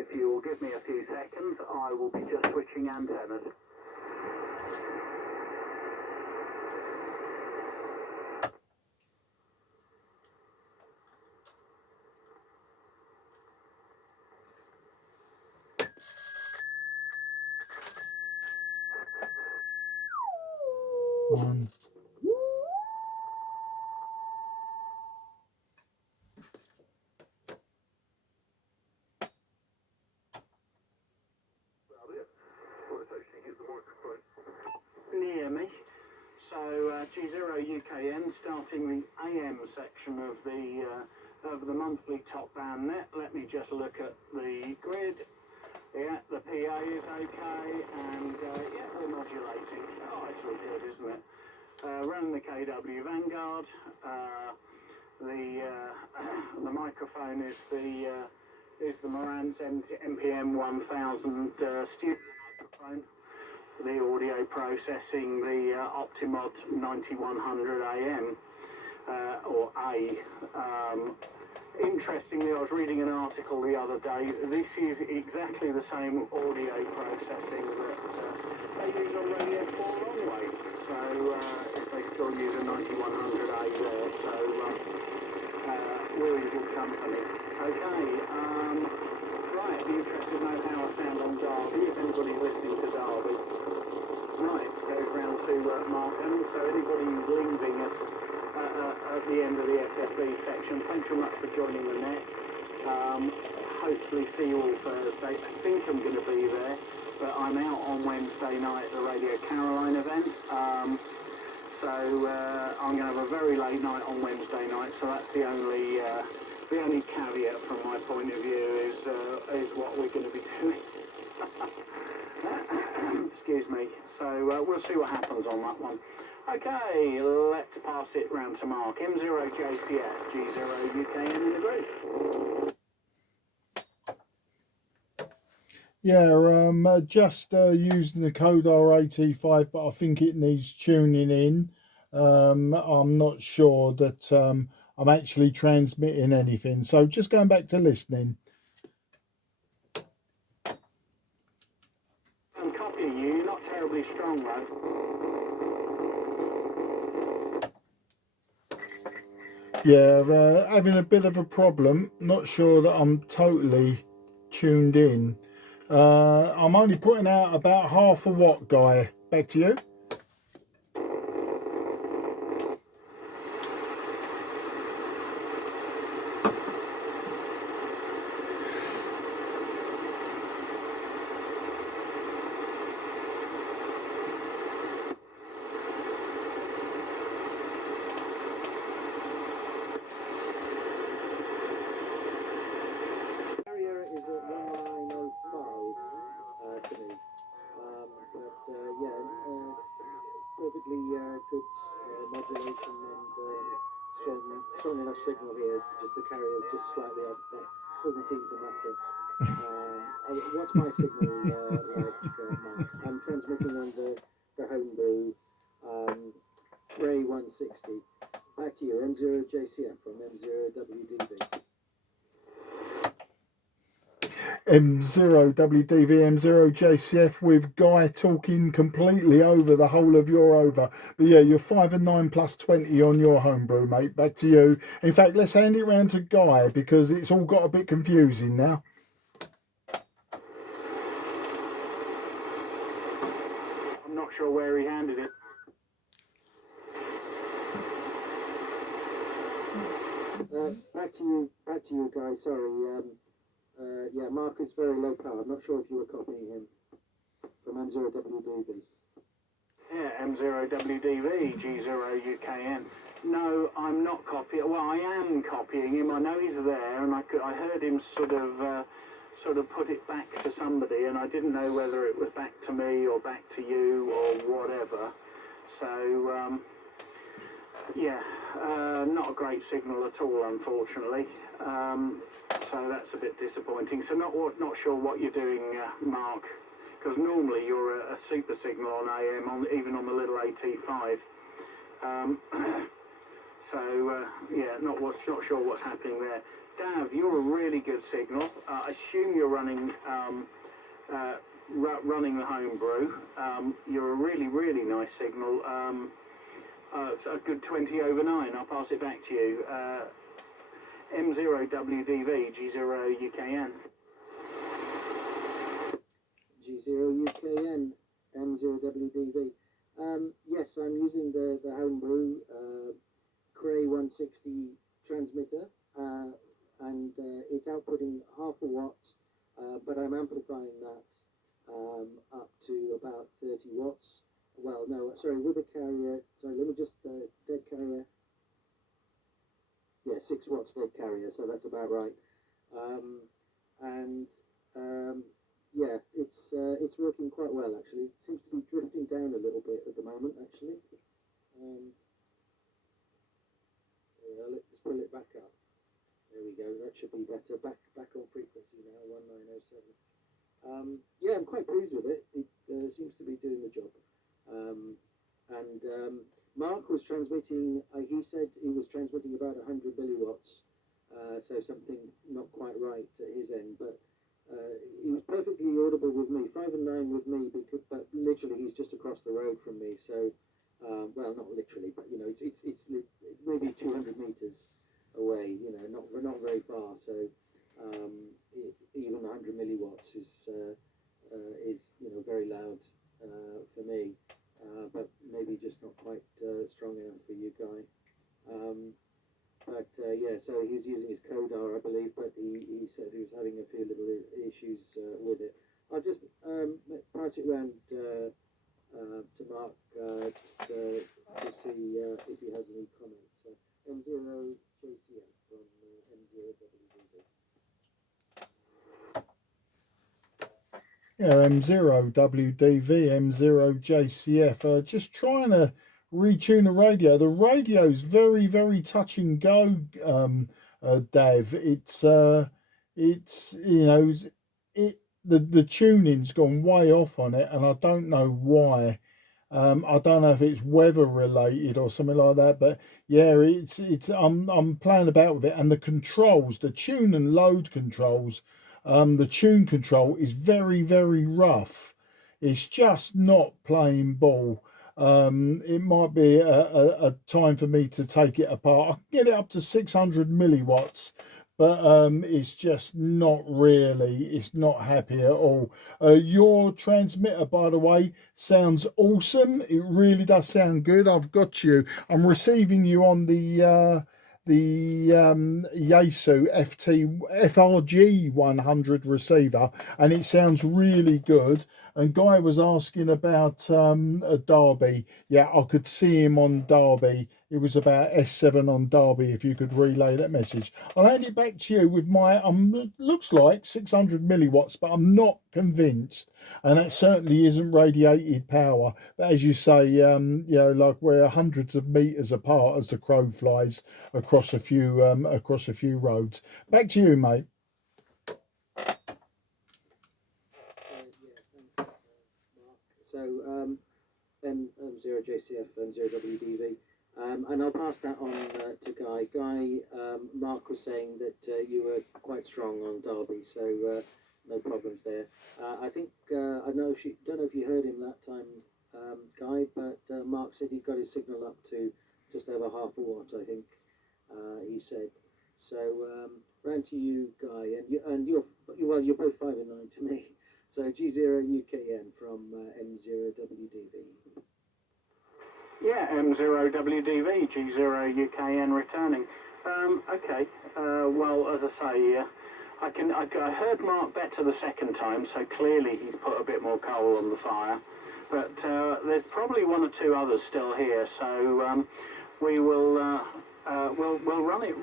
if you'll give me a few seconds, I will be just switching antennas. Near me. So G0UKN starting the AM section of the monthly top band net. Let me just look at the grid. Yeah, the PA is okay, and yeah, we're modulating. Oh, it's all good, isn't it? Running the KW Vanguard. The microphone is the Marantz MPM 1000 studio microphone. The audio processing, the Optimod 9100 AM or A. Interestingly, I was reading an article the other day. This is exactly the same audio processing that they use on Radio 4 long wave. So they still use a 9100A there. So we're in good company. Okay. Right. Be interested to know how I sound on Derby. If anybody's listening to Derby. Right. Goes round to Markham. So anybody who's leaving us at the end of the SFB section, thanks very much for joining the net. Hopefully see you all Thursday. I think I'm going to be there, but I'm out on Wednesday night at the Radio Caroline event. So I'm going to have a very late night on Wednesday night. So that's the only caveat from my point of view is what we're going to be doing. Excuse me. So we'll see what happens on that one. Okay, let's pass it round to Mark. M0JCS, G0UKN in the group. Yeah, just using the Codar AT5, but I think it needs tuning in. I'm not sure that I'm actually transmitting anything. So just going back to listening. I'm copying you. You're not terribly strong, though. Yeah, having a bit of a problem. Not sure that I'm totally tuned in. I'm only putting out about half a watt, Guy. Back to you. Strong enough signal here, just the carrier's just slightly off, but doesn't seem to matter. What's my signal like, Mark? I'm transmitting on the homebrew Cray 160. Back to you, M0JCF from M0WDV. M0WDV, M0JCF with Guy talking completely over the whole of your over. But yeah, you're 5 and 9 plus 20 on your homebrew, mate. Back to you. In fact, let's hand it round to Guy because it's all got a bit confusing now. I'm not sure where he handed it. Back to you, Guy. Sorry. Yeah, Mark is very low power. I'm not sure if you were copying him from M0WDV. Yeah, M0WDV, G0UKN. No, I'm not copying. Well, I am copying him. I know he's there, and I heard him sort of put it back to somebody, and I didn't know whether it was back to me or back to you or whatever. So yeah, not a great signal at all, unfortunately. So that's a bit disappointing. So not sure what you're doing, Mark, because normally you're a super signal on AM, even on the little AT5. So yeah, not sure what's happening there. Dav, you're a really good signal. Assume you're running running the homebrew. You're a really nice signal. It's a good 20 over 9. I'll pass it back to you. M0WDV G0 UKN. G0 UKN M0WDV. Yes, I'm using the homebrew Cray 160 transmitter, and it's outputting half a watt, but I'm amplifying that up to about 30 watts. Well, no, sorry, with a carrier, sorry, let me just, dead carrier, yeah, 6 watts dead carrier, so that's about right. Yeah, it's working quite well, actually. It seems to be drifting down a little bit at the moment, actually. Yeah, let's pull it back up. There we go, that should be better. Back on frequency now, 1907. Yeah, I'm quite pleased with it. It seems to be doing the job. Mark was transmitting, he said he was transmitting about 100 milliwatts, so something not quite right at his end, but he was perfectly audible with me, 5 and 9 with me, but literally he's just across the road from me, so, well, not literally, but, you know, it's maybe 200 meters away, you know, not very far, so even 100 milliwatts is you know, very loud for me, but maybe just not quite strong enough for you, Guy. Yeah, so he's using his Codar, I believe, but he said he was having a few little issues with it. I'll just pass it round to Mark to see if he has any comments. M0 JCM from M0WDV. Yeah, M0WDV, M0JCF. Just trying to retune the radio. The radio's very touch and go, Dave. It's you know, the tuning's gone way off on it, and I don't know why. I don't know if it's weather related or something like that, but yeah, I'm playing about with it, and the controls, the tune and load controls, the tune control is very rough. It's just not playing ball. It might be a time for me to take it apart. I can get it up to 600 milliwatts, but it's just not really, it's not happy at all. Your transmitter, by the way, sounds awesome. It really does sound good. I've got you. I'm receiving you on the Yaesu FRG 100 receiver, and it sounds really good. And Guy was asking about a Derby. Yeah, I could see him on Derby. It was about S7 on Derby, if you could relay that message. I'll hand it back to you with my, looks like 600 milliwatts, but I'm not convinced. And that certainly isn't radiated power. But as you say, you know, like we're hundreds of meters apart as the crow flies across a few roads. Back to you, mate. So M0JCF and 0WDV, and I'll pass that on to Guy. Guy, Mark was saying that you were quite strong on Derby, so no problems there. I think don't know if you heard him that time, Guy, but Mark said he got his signal up to just over half a watt, I think he said. So round to you, Guy, and you're both 5 and 9 to me. So G0 UKN from M0WDV. Yeah, M0WDV, G0 UKN returning. Okay, well, as I say, I heard Mark better the second time, so clearly he's put a bit more coal on the fire. But there's probably one or two others still here, so we will we'll run it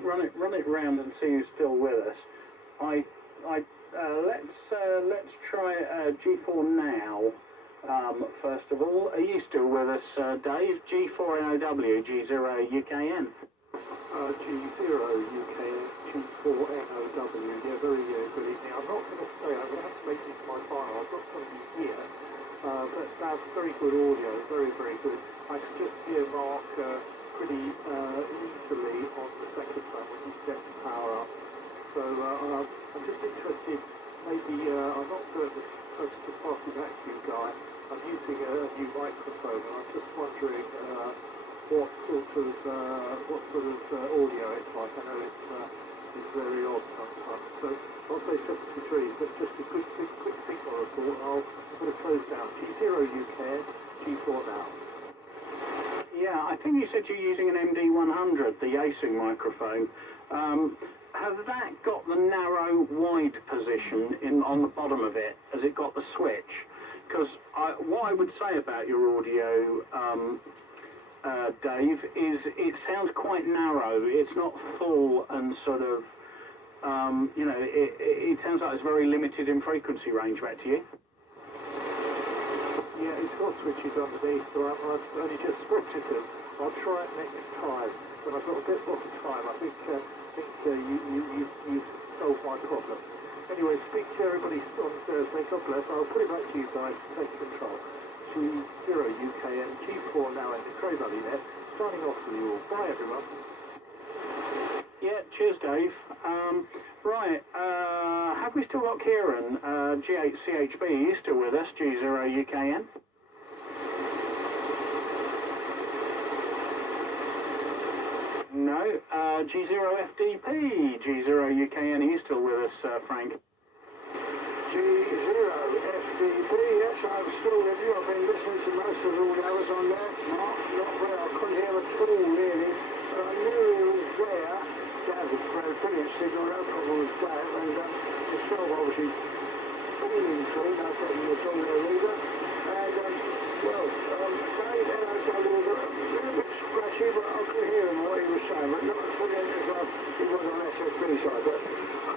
round and see who's still with us. Let's try G4 now. First of all, are you still with us, Dave? G4NOW, G0 UKN. G0 UKN, G4NOW. Yeah, very good evening. I'm not going to say, I'm going to have to make this my final. I've got something here, but that's very good audio, very good. I can just hear Mark pretty easily on the second phone when you set the power up. So I'm just interested, maybe I'm not the party vacuum guy, I'm using a new microphone, and I'm just wondering what sort of audio it's like. I know it's very odd sometimes. So I'll say 73, but just a quick signal report. I'm going to close down. G0 UK, G4 now. Yeah, I think you said you're using an MD100, the Asing microphone. Has that got the narrow wide position on the bottom of it? Has it got the switch? Because what I would say about your audio, Dave, is it sounds quite narrow. It's not full and sort of, you know, it sounds like it's very limited in frequency range. Back to you. Yeah, it's got switches underneath, so I've only just switched them. I'll try it next time, but I've got a bit more time. I think you solved my problem. Anyway, speak to everybody on Thursday. God bless. I'll put it back to you guys to take control. G0 UK and G4 now in the Cray Valley there. Signing off with you all. Bye, everyone. Yeah, cheers, Dave. Right, have we still got Kieran, G8CHB, he's still with us, G0 UKN? No, G0FDP, G0 UKN, he's still with us, Frank. G0FDP, yes, I'm still with you. I've been listening to most of all the hours on there. Mark, not well, I couldn't hear at all, really. But I knew he was there. Dad was brilliant signal, no problem with that. And yourself, obviously, feeling clean, I think you're talking there either. And, well, Dave, NOW was a little bit scratchy, but I could hear him what he was saying. But not as brilliant as he was on SFB side. But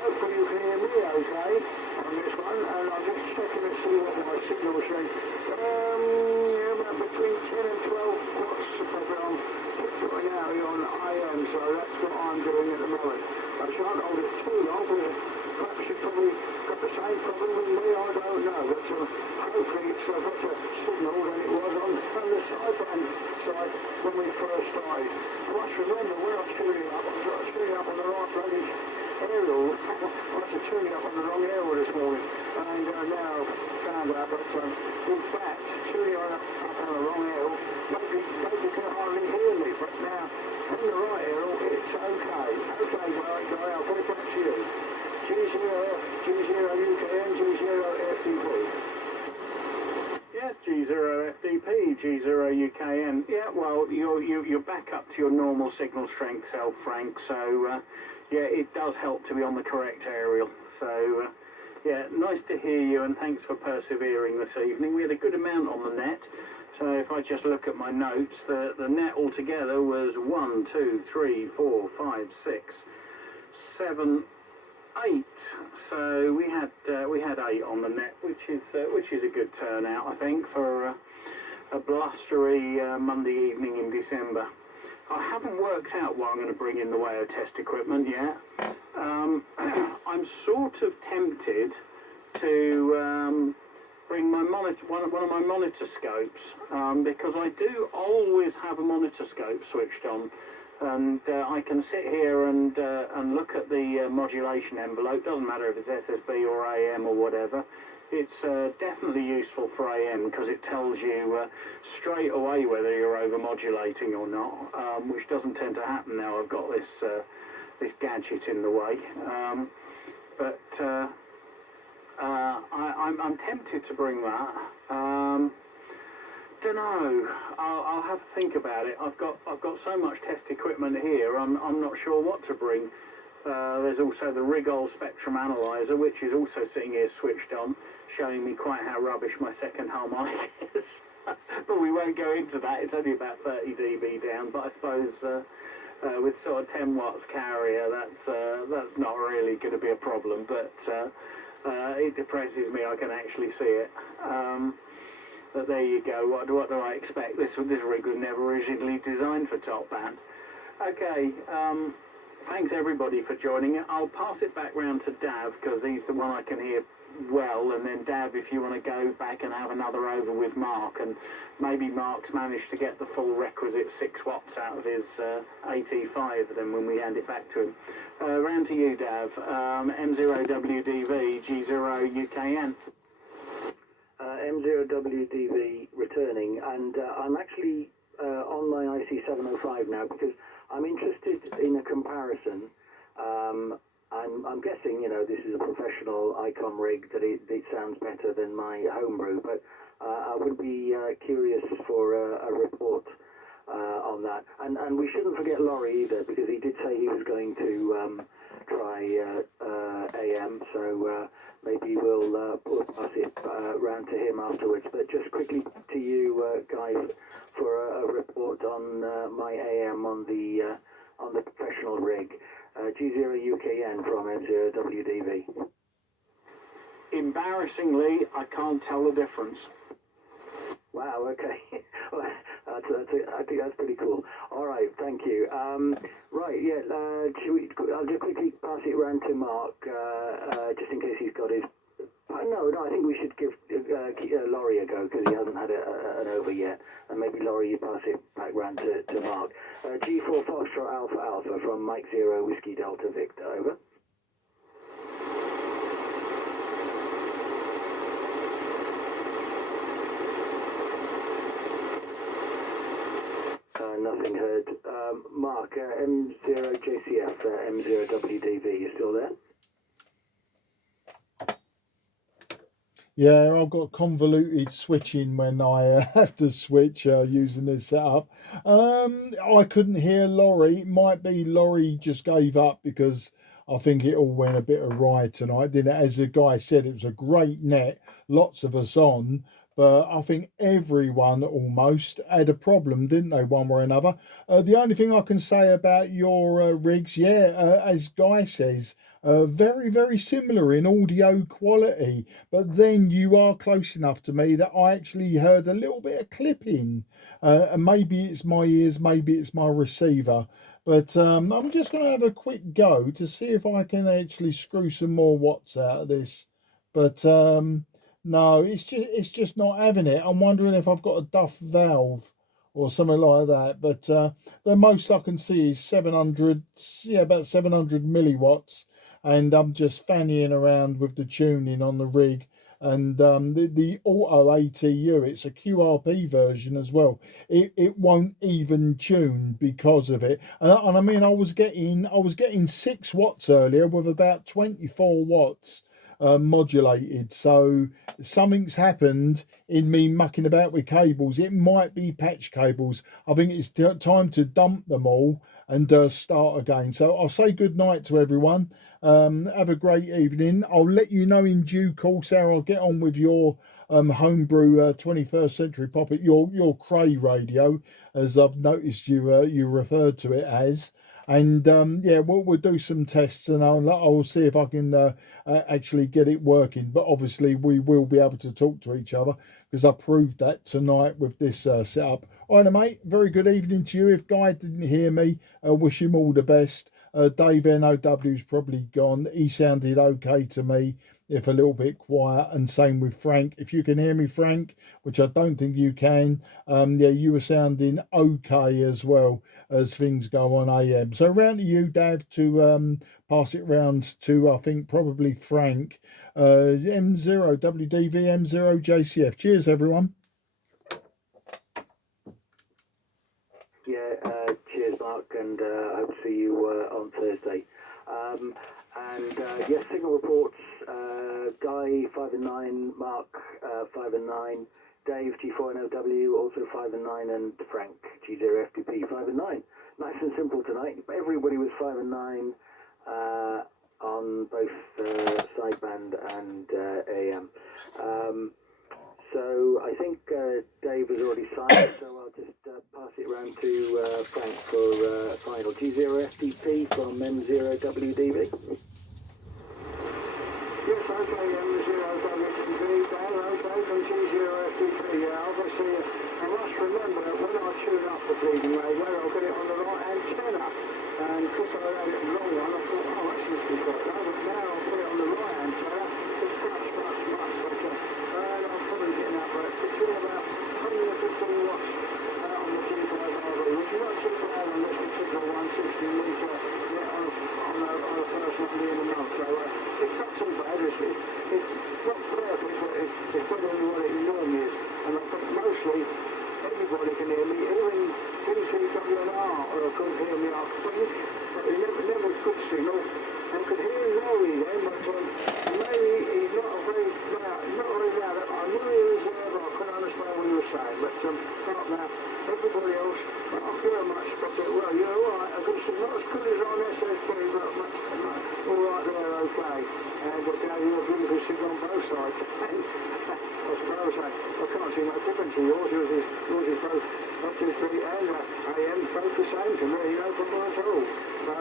hopefully you can hear me okay on this one. And I'm just checking to see what my signal's saying. Yeah, about between 10 and 12 watts, probably on right now on IM, so that's what I'm doing at the moment. I shan't hold it too long, but perhaps you've probably got the same problem with me, I don't know. But hopefully it's a better signal than it was on the sideband side when we first started. I must remember when I was tuning up, I was tuning up on the right bloody aerial. I must have tuning up on the wrong aerial this morning, and now found out that in fact tuning up on the wrong aerial, maybe you can hardly hear me, but now on the right aerial it's okay. Okay, guy, I'll put it back to you. G0 UKN, G0 FDP. Yeah, G0 FDP, G0 UKN. Yeah, well, you're back up to your normal signal strength self, Frank, so yeah, it does help to be on the correct aerial. So, yeah, nice to hear you, and thanks for persevering this evening. We had a good amount on the net. So if I just look at my notes, the net altogether was 1, 2, 3, 4, 5, 6, 7, 8. So we had 8 on the net, which is a good turnout, I think, for a blustery Monday evening in December. I haven't worked out what I'm going to bring in the way of test equipment yet. I'm sort of tempted to bring my monitor, one of my monitor scopes, because I do always have a monitor scope switched on, and I can sit here and look at the modulation envelope. Doesn't matter if it's SSB or AM or whatever. It's definitely useful for AM because it tells you straight away whether you're over modulating or not, which doesn't tend to happen now I've got this gadget in the way. I'm tempted to bring that. Don't know. I'll have to think about it. I've got so much test equipment here. I'm not sure what to bring. There's also the Rigol Spectrum Analyzer, which is also sitting here switched on, showing me quite how rubbish my second harmonic is. But we won't go into that. It's only about 30 dB down. But I suppose with sort of 10 watts carrier, that's not really going to be a problem. But it depresses me. I can actually see it. But there you go. What do I expect? This rig was never originally designed for top band. Okay. Thanks everybody for joining it. I'll pass it back round to Dav because he's the one I can hear well, and then Dav, if you want to go back and have another over with Mark, and maybe Mark's managed to get the full requisite 6 watts out of his AT5 then when we hand it back to him. Round to you, Dav. M0WDV, G0UKN. M0WDV returning, and I'm actually on my IC705 now because I'm interested in a comparison. I'm guessing, you know, this is a professional Icon rig, that it sounds better than my homebrew, but I would be curious for a report on that. And we shouldn't forget Laurie either, because he did say he was going to try AM, so maybe we'll pass it round to him afterwards. But just quickly to you guys for a report on my AM on the professional rig. G0UKN from M0WDV. Embarrassingly, I can't tell the difference. Wow, okay. Well, I think that's pretty cool. All right, thank you. Right, yeah, I'll just quickly pass it around to Mark, just in case he's got his... No, I think we should give Laurie a go, because he hasn't had an over yet. And maybe, Laurie, you pass it back round to Mark. G4 Foxtrot Alpha Alpha from Mike Zero Whiskey Delta Victor, over. Nothing heard. Mark, M0JCF, M0WDV, you still there? Yeah, I've got convoluted switching when I have to switch using this setup. I couldn't hear Laurie. It might be Laurie just gave up because I think it all went a bit awry tonight, didn't it? As the guy said, it was a great net, lots of us on, but I think everyone almost had a problem, didn't they, one way or another? The only thing I can say about your rigs, as Guy says, very, very similar in audio quality, but then you are close enough to me that I actually heard a little bit of clipping. And maybe it's my ears, maybe it's my receiver. But I'm just going to have a quick go to see if I can actually screw some more watts out of this. But no, it's just not having it. I'm wondering if I've got a Duff valve or something like that. But the most I can see is 700, about 700 milliwatts. And I'm just fannying around with the tuning on the rig. And the auto ATU, it's a QRP version as well. It won't even tune because of it. And I mean, I was getting 6 watts earlier with about 24 watts modulated. So something's happened in me mucking about with cables. It might be patch cables. I think it's time to dump them all and start again. So I'll say good night to everyone. Have a great evening. I'll let you know in due course how I'll get on with your homebrew 21st century poppet, your Cray radio, as I've noticed you referred to it as. And yeah, we'll do some tests, and I'll see if I can actually get it working. But obviously, we will be able to talk to each other because I proved that tonight with this setup. All right, mate. Very good evening to you. If Guy didn't hear me, wish him all the best. Dave NOW's probably gone. He sounded okay to me, if a little bit quiet, and same with Frank. If you can hear me, Frank, which I don't think you can, yeah, you were sounding okay as well as things go on AM. So round to you, Dave, to pass it round to, I think, probably Frank. M0WDV, M0JCF. Cheers, everyone. Yeah, cheers, Mark, and I hope to see you on Thursday. Yes, signal reports, Guy 5 and 9, Mark 5 and 9, Dave G4NOW also 5 and 9, and Frank G0FPP 5 and 9. Nice and simple tonight. Everybody was 5 and 9 on both sideband and AM. So I think Dave has already signed, so I'll just pass it round to Frank for final. G0FDP from M0WDV. Yes, okay, M0WDV, Dan, okay, from G0FDP. Yeah, obviously, I must remember that when I tune up the bleeding radio, I'll get it on the right antenna. And because I had it long one, I thought, oh, that's must be quite low. But now I'll put it on the right antenna, it's much it's better than what it normally is. And I think mostly everybody can hear me, even CVRS couldn't hear me, I think, but he never could signal. I could hear Rory then, but maybe he's not very loud. I knew he was there, but I couldn't understand what he was saying. But apart now, everybody else, I feel much better. Well, you're all right. I could see not as good as on SS3, but much all right there, okay. And you're giving a signal on both sides. I suppose I can't see no difference in yours. Yours is both SS3 and AM, both the same to me, no problem at all. So,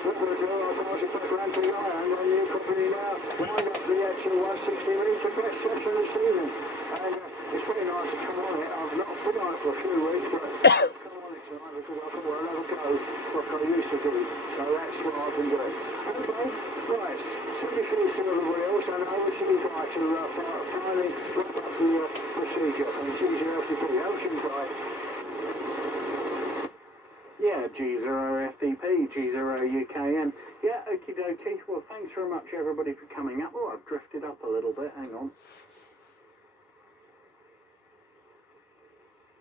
what we'll do, I'll pass it back round to Guy, and then you company now wind up the actual 160 metre best session this evening. And it's very nice to come on it. I've not been on it for a few weeks, but come on it tonight because I thought I'll have a go like I used to do. So that's what I've been doing. Okay, right. Send your shoes to everybody else, and over to you, Guy, to finally wrap up the procedure. And it's easier after you. Over to you, Guy. Yeah, G0FDP, G0UKN. Yeah, okie dokie. Well, thanks very much, everybody, for coming up. Oh, I've drifted up a little bit. Hang on.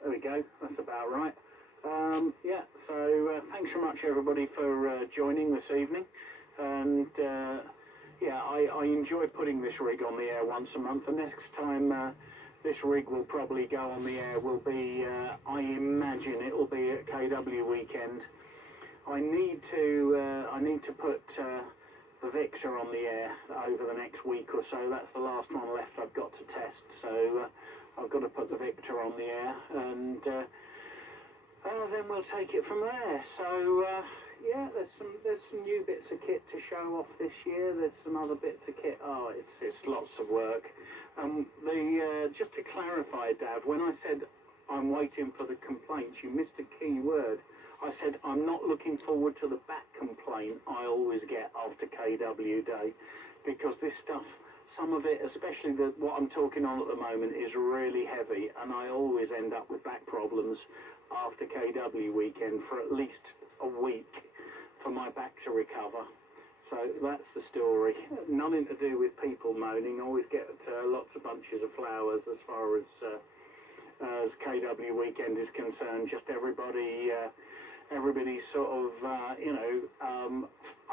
There we go. That's about right. Yeah, so thanks very much, everybody, for joining this evening. And, yeah, I enjoy putting this rig on the air once a month. The next time this rig will probably go on the air will be, I imagine it will be at KW weekend. I need to put the Victor on the air over the next week or so. That's the last one left I've got to test. So I've got to put the Victor on the air, and then we'll take it from there. So yeah, there's some new bits of kit to show off this year. There's some other bits of kit. Oh, it's lots of work. Just to clarify, Dav, when I said I'm waiting for the complaints, you missed a key word. I said I'm not looking forward to the back complaint I always get after KW Day, because this stuff, some of it, especially what I'm talking on at the moment, is really heavy, and I always end up with back problems after KW weekend for at least a week for my back to recover. So that's the story. Nothing to do with people moaning. Always get lots of bunches of flowers as far as KW weekend is concerned. Just everybody sort of,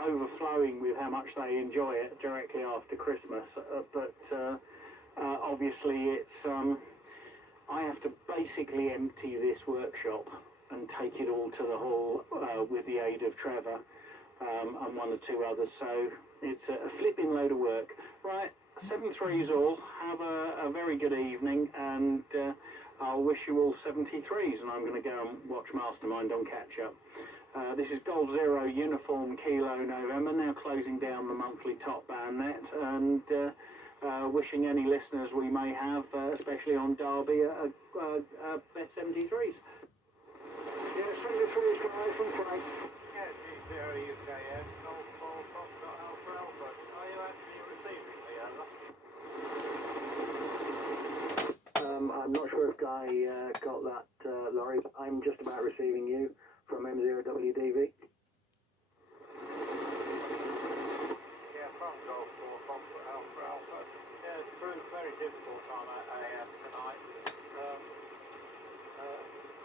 overflowing with how much they enjoy it directly after Christmas. But obviously it's, I have to basically empty this workshop and take it all to the hall with the aid of Trevor. And one or two others, so it's a flipping load of work. Right, 7-3s all, have a very good evening, and I'll wish you all 73s, and I'm going to go and watch Mastermind on catch-up. This is Golf Zero Uniform Kilo November, now closing down the monthly top band net, and wishing any listeners we may have, especially on Derby, best 73s. Yeah, 73's guy from Cray. Yeah, G0UKN, Golf Ball, Foxtrot Alpha Alpha. Are you actually receiving the other? I'm not sure if Guy got that, Laurie. I'm just about receiving you from M0WDV. Yeah, from Golf Ball, Foxtrot Alpha Alpha. Yeah, it's proved very difficult on AM tonight.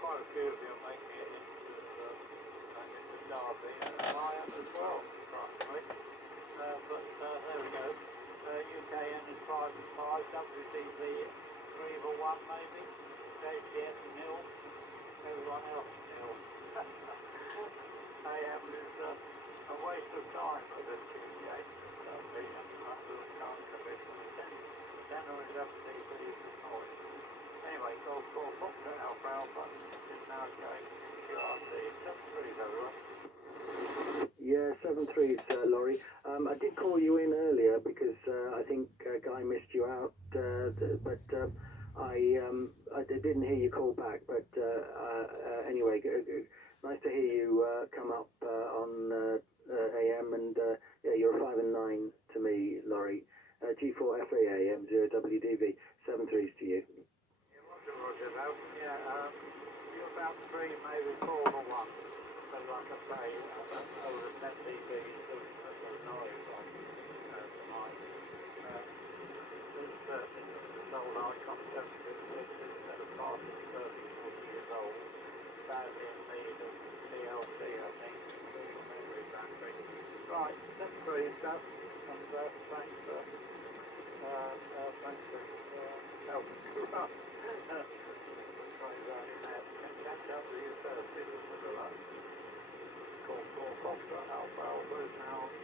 Quite a few of you are making it into Derby, and I am as well, surprisingly. But there we go. UKN is 5 and 5, WCV 3 or 1 maybe, JCS nil, everyone else nil. AM is a waste of time for this QT8 being under the current conditions. 10 or 11 degrees of noise. Anyway, Golf Ball Foxtrot Alpha Alpha is now going QRT 7-3s, everyone. Yeah, 7-3s, Laurie. I did call you in earlier because I think Guy missed you out, but I didn't hear you call back. But anyway, nice to hear you come up on AM, and yeah, you're a 5 and 9 to me, Laurie. G4FA AM 0WDV, 7-3s to you. Yeah, Roger, though. Yeah, you're about 3, maybe 4 or 1. So like I say, over 10 dB of noise on tonight. There's the whole my concept instead of passing 30, 40 years old, badly in need of DLC, I think, for memory battery. Right, let's throw you stuff, and thanks for helping to run. Catch up with you Thursday with the luck. Call Foster Alpha Alpha now.